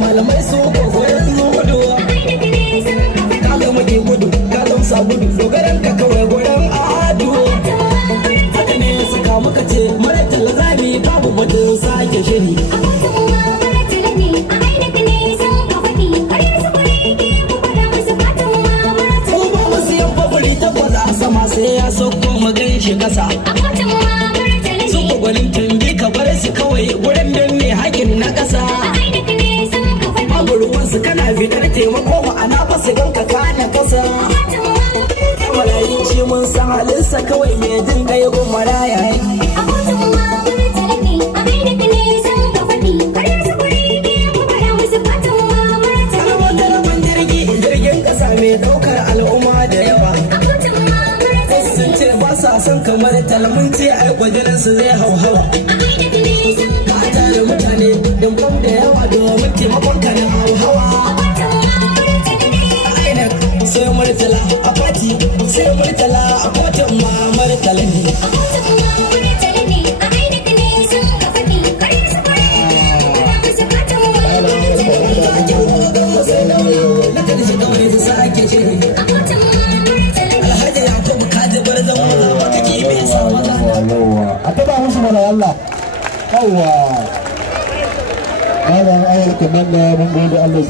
malamai su kokorin gudu ka zama ke gudu ka zamsa gudu dogaran ka kawai gurin ado haka ne suka muka ce mara talazami babu batun sake shiri sai ya sauko magan shi kasa su gwagwanin tambi ka bar su kawai wurin don ne hakin na kasa babu ruwansu kana fitar taimako ma'ana ba su ganka kana kasa malayin shi mun san halinsa kawai mai jin kai gumara yayi jirgin kasa mai daukar al'umma da yawa san kamar talamin ce ai gwajirin su zai hauhawa mata da mutane dimbam da yawa domin taimakon ka na hauhawa ainihin sai murtala a fati sai murtala a kotun ma murtala ne na karshe kawai su sake shiri alhaji yakubu kaji bar zama a taba musu mana Allah yawwa bayan ayar kamar da mun gode Allah